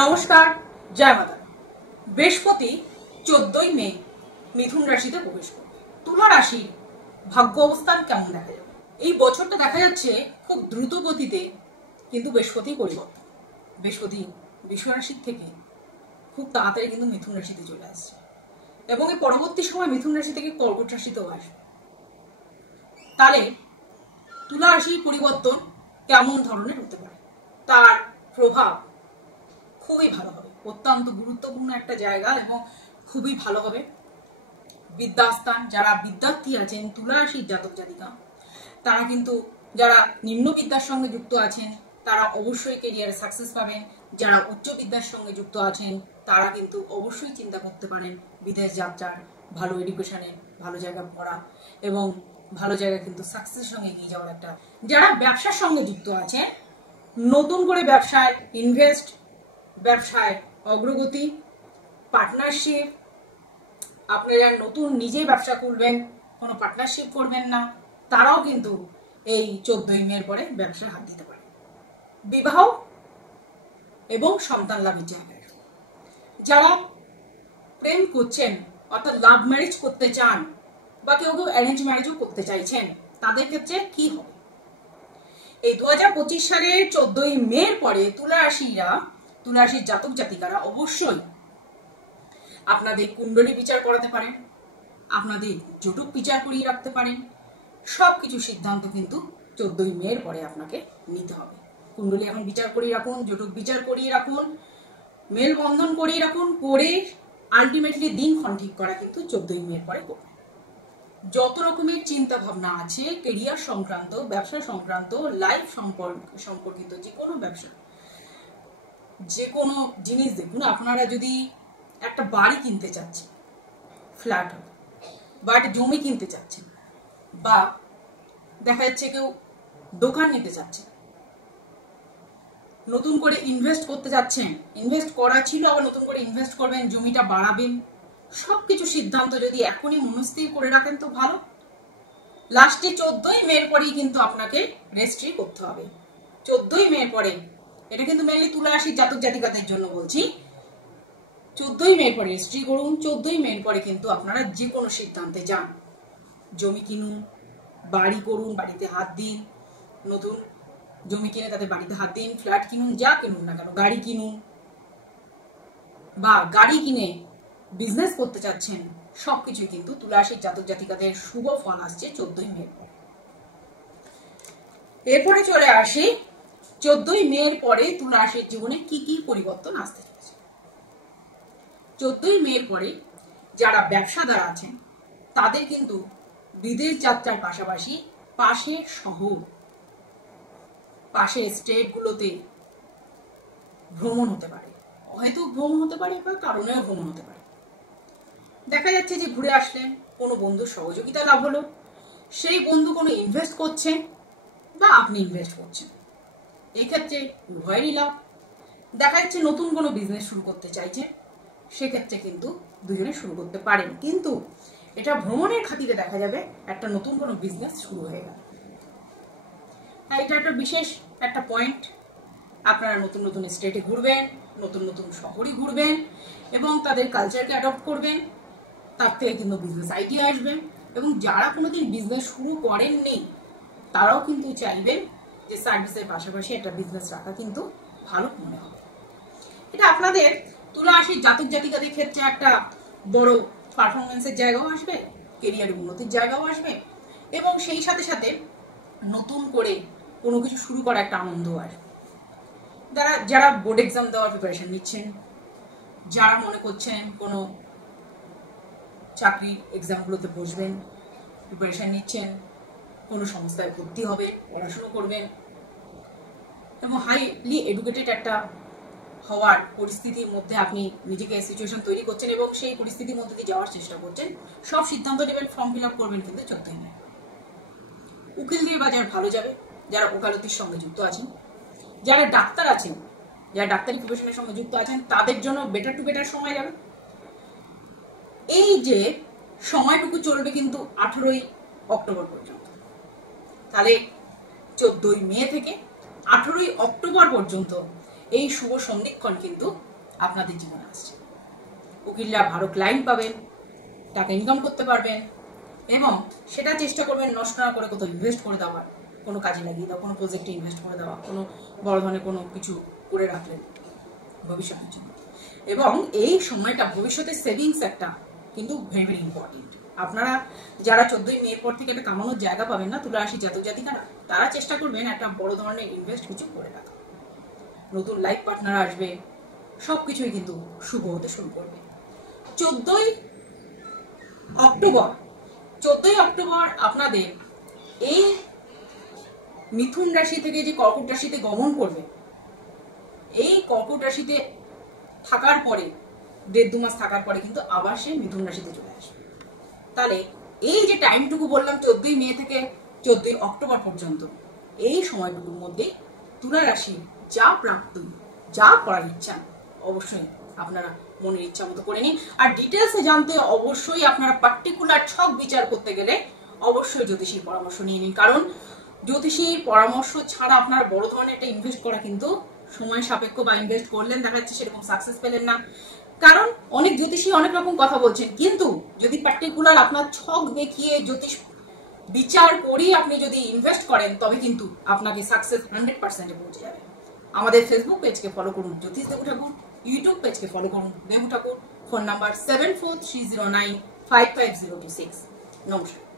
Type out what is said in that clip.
নমস্কার, জয় মাতা। বৃহস্পতি 14ই মে মিথুন রাশিতে প্রবেশ করবে। তুলা রাশির ভাগ্য অবস্থান কেমন দেখা যাবে? এই বছরটা দেখা যাচ্ছে খুব দ্রুত গতিতে কিন্তু বৃহস্পতি পরিবর্তন। বৃহস্পতি বৃষ রাশির থেকে খুব তাড়াতাড়ি কিন্তু মিথুন রাশিতে চলে আসছে এবং এই পরবর্তী সময় মিথুন রাশি থেকে কর্কট রাশিতেও আসবে। তাহলে তুলা রাশির পরিবর্তন কেমন ধরনের হতে পারে, তার প্রভাব খুবই ভালো হবে, অত্যন্ত গুরুত্বপূর্ণ একটা জায়গা এবং খুবই ভালো হবে। বিদ্যাস্থান, যারা বিদ্যার্থী আছেন তুলা রাশির জাতক জাতিকা, তারা কিন্তু যারা নিম্ন বিদ্যার সঙ্গে যুক্ত আছেন তারা অবশ্যই কেরিয়ারে সাকসেস পাবেন। যারা উচ্চ বিদ্যার সঙ্গে যুক্ত আছেন তারা কিন্তু অবশ্যই চিন্তা করতে পারেন বিদেশ যাত্রার, ভালো এডুকেশনের, ভালো জায়গা পড়া এবং ভালো জায়গা কিন্তু সাকসেসের সঙ্গে এগিয়ে যাওয়ার একটা। যারা ব্যবসার সঙ্গে যুক্ত আছেন, নতুন করে ব্যবসায় ইনভেস্ট, ব্যবসায় অগ্রগতি, পার্টনারশিপ, আপনারা নতুন নিজেই ব্যবসা করবেন, কোনো পার্টনারশিপ করবেন না, তারাও কিন্তু এই 14ই মের পরে ব্যবসায় হাত দিতে পারে। বিবাহ এবং সন্তান লাভের জায়গায় যারা প্রেম করছেন অর্থাৎ লাভ ম্যারেজ করতে চান বা কেউ কেউ অ্যারেঞ্জ ম্যারেজও করতে চাইছেন, তাদের ক্ষেত্রে কি হবে? এই 2025 সালের 14ই মের পরে তুলা রাশির জাতক জাতিকারা অবশ্যই আপনাদের কুণ্ডলী বিচার করাতে পারেন, আপনাদের জটক বিচার করিয়ে রাখতে পারেন। সবকিছু সিদ্ধান্ত কিন্তু 14ই মের পরে আপনাকে নিতে হবে। কুণ্ডলী এখন বিচার করিয়ে রাখুন, জটক বিচার করিয়ে রাখুন, মেল বন্ধন করিয়ে রাখুন, করে আলটিমেটলি দিনক্ষণ ঠিক করা কিন্তু 14ই মের পরে করবেন। যত রকমের চিন্তা ভাবনা আছে কেরিয়ার সংক্রান্ত, ব্যবসা সংক্রান্ত, লাইফ সম্পর্কিত যে কোনো ব্যবসা, যে কোনো জিনিস, দেখুন আপনারা যদি একটা বাড়ি কিনতে চাচ্ছেন, ফ্ল্যাট হবে, বা একটা জমি কিনতে চাচ্ছেন, বা দেখা যাচ্ছে কেউ দোকান নিতে চাচ্ছেন, নতুন করে ইনভেস্ট করতে যাচ্ছেন, ইনভেস্ট করা ছিল আবার নতুন করে ইনভেস্ট করবেন, জমিটা বাড়াবেন, সবকিছু সিদ্ধান্ত যদি এখনই মনস্থির করে রাখেন তো ভালো। লাস্টে 14ই মের পরেই কিন্তু আপনাকে রেজিস্ট্রি করতে হবে। 14ই মের পরে, এটা কিন্তু মেনলি তুলা রাশির জাতক জাতিকাদের জন্য বলছি, 14ই মের পরে রেজিস্ট্রি করুন। 14ই মের পরে কিন্তু আপনারা যে কোনো সিদ্ধান্তে যান, জমি কিনুন, বাড়ি করুন, বাড়িতে হাত দিন, নতুন জমি কিনে তাতে বাড়িতে হাত দিন, ফ্ল্যাট কিনুন, যা কিনুন না কেন, গাড়ি কিনুন, বা গাড়ি কিনে বিজনেস করতে চাচ্ছেন, সবকিছু কিন্তু তুলা রাশির জাতক জাতিকাদের শুভ ফল আসছে 14ই মের পরে। এরপরে চলে আসি 14ই মের পরে তুলা রাশির জীবনে কি কি পরিবর্তন আসতে চলেছে। 14ই মের পরে যারা ব্যবসাদার আছেন তাদের কিন্তু বিদেশ যাত্রার পাশাপাশি পাশে শহর, পাশে স্টেট গুলোতে ভ্রমণ হতে পারে, হয়তো ভ্রমণ হতে পারে বা কারণেও ভ্রমণ হতে পারে। দেখা যাচ্ছে যে ঘুরে আসলেন, কোনো বন্ধুর সহযোগিতা লাভ হলো, সেই বন্ধু কোনো ইনভেস্ট করছেন বা আপনি ইনভেস্ট করছেন, এক্ষেত্রে উভয়েরই লাভ। দেখা যাচ্ছে নতুন কোনো বিজনেস শুরু করতে চাইছেন, সেক্ষেত্রে কিন্তু দুজনে শুরু করতে পারেন, কিন্তু এটা ভ্রমণের খাতিরে দেখা যাবে একটা নতুন কোনো বিজনেস শুরু হয়ে গেল। এটা একটা বিশেষ একটা পয়েন্ট। আপনারা নতুন নতুন স্টেটে ঘুরবেন, নতুন নতুন শহরে ঘুরবেন এবং তাদের কালচারকে অ্যাডপ্ট করবেন, তার থেকে কিন্তু বিজনেস আইডিয়া আসবে। এবং যারা কোনোদিন বিজনেস শুরু করেননি তারাও কিন্তু চাইবেন যে সার্ভিসের পাশাপাশি একটা বিজনেস রাখা কিন্তু ভালো মনে হবে। এটা আপনাদের তুলা রাশির জাতক জাতিকাদের ক্ষেত্রে একটা বড় পারফরমেন্সের জায়গাও আসবে, কেরিয়ারের উন্নতির জায়গাও আসবে এবং সেই সাথে সাথে নতুন করে কোনো কিছু শুরু করা একটা আনন্দও আসবে। যারা বোর্ড এক্সাম দেওয়ার প্রিপারেশন নিচ্ছেন, যারা মনে করছেন কোনো চাকরি এক্সামগুলোতে বসবেন, প্রিপারেশন নিচ্ছেন, কোনো সংস্থায় ভর্তি হবে, পড়াশুনো করবেন এবং হাইলি এডুকেটেড একটা হওয়ার পরিস্থিতির মধ্যে আপনি নিজেকে সিচুয়েশন তৈরি করছেন এবং সেই পরিস্থিতির মধ্যে দিয়ে যাওয়ার চেষ্টা করছেন, সব সিদ্ধান্ত নেবেন, ফর্ম ফিল আপ করবেন কিন্তু 14ই মে। উকিলদের বাজার ভালো যাবে, যারা ওকালতির সঙ্গে যুক্ত আছেন, যারা ডাক্তার আছেন, যারা ডাক্তারি প্রফেশনের সঙ্গে যুক্ত আছেন, তাদের জন্য বেটার টু বেটার সময় যাবে। এই যে সময়টুকু চলবে কিন্তু 18ই অক্টোবর পর্যন্ত, তাহলে 14ই মে থেকে 18ই অক্টোবর পর্যন্ত এই শুভ সন্ধিক্ষণ কিন্তু আপনাদের জীবনে আসছে। উকিলরা ভালো ক্লায়েন্ট পাবেন, টাকা ইনকাম করতে পারবেন এবং সেটা চেষ্টা করবেন নষ্ট না করে কোথাও ইনভেস্ট করে দেওয়ার, কোনো কাজে লাগিয়ে দেওয়া, কোনো প্রজেক্টে ইনভেস্ট করে দেওয়া, কোনো বড় ধরনের কোনো কিছু করে রাখলেন ভবিষ্যতের জন্য। এবং এই সময়টা ভবিষ্যতের সেভিংস একটা কিন্তু ভেরি ভেরি ইম্পর্টেন্ট। আপনারা যারা 14ই মে পর থেকে একটা কামানোর জায়গা পাবেন না, তুলা রাশি জাতক জাতিকারা, তারা চেষ্টা করবেন একটা বড় ধরনের ইনভেস্ট কিছু করে রাখা। নতুন লাইফ পার্টনার আসবে, সবকিছুই কিন্তু শুভ হতে শুরু করবে। 14ই অক্টোবর আপনাদের এই মিথুন রাশি থেকে যে কর্কট রাশিতে গমন করবে, এই কর্কট রাশিতে থাকার পরে 1.5-2 মাস থাকার পরে কিন্তু আবার সে মিথুন রাশিতে চলে আসবে। তাহলে এই যে টাইমটুকু বললাম 14ই মে থেকে 14ই অক্টোবর পর্যন্ত, এই সময়টুকুর মধ্যে তুলা রাশি যা প্রাপ্ত, যা করার ইচ্ছা অবশ্যই আপনারা মনের ইচ্ছা মতো করে নিন। আর ডিটেলসে জানতে অবশ্যই আপনারা পার্টিকুলার ছক বিচার করতে গেলে অবশ্যই জ্যোতিষীর পরামর্শ নিয়ে নিন, কারণ জ্যোতিষীর পরামর্শ ছাড়া আপনার বড় ধরনের একটা ইনভেস্ট করা কিন্তু সময় সাপেক্ষ, বা ইনভেস্ট করলেন দেখা যাচ্ছে সেরকম সাকসেস পেলেন না, কারণ অনেক জ্যোতিষী অনেক রকম কথা বলছেন, কিন্তু যদি পার্টিকুলার আপনার ছক দেখিয়ে জ্যোতিষ বিচার করে আপনি যদি ইনভেস্ট করেন তবে কিন্তু আপনাকে সাকসেস 100%-এ পৌঁছে যাবে। আমাদের ফেসবুক পেজকে ফলো করুন জ্যোতিষ দেবু ঠাকুর, ইউটিউব পেজকে ফলো করুন দেবু ঠাকুর, ফোন নাম্বার 7430955026। নমস্কার।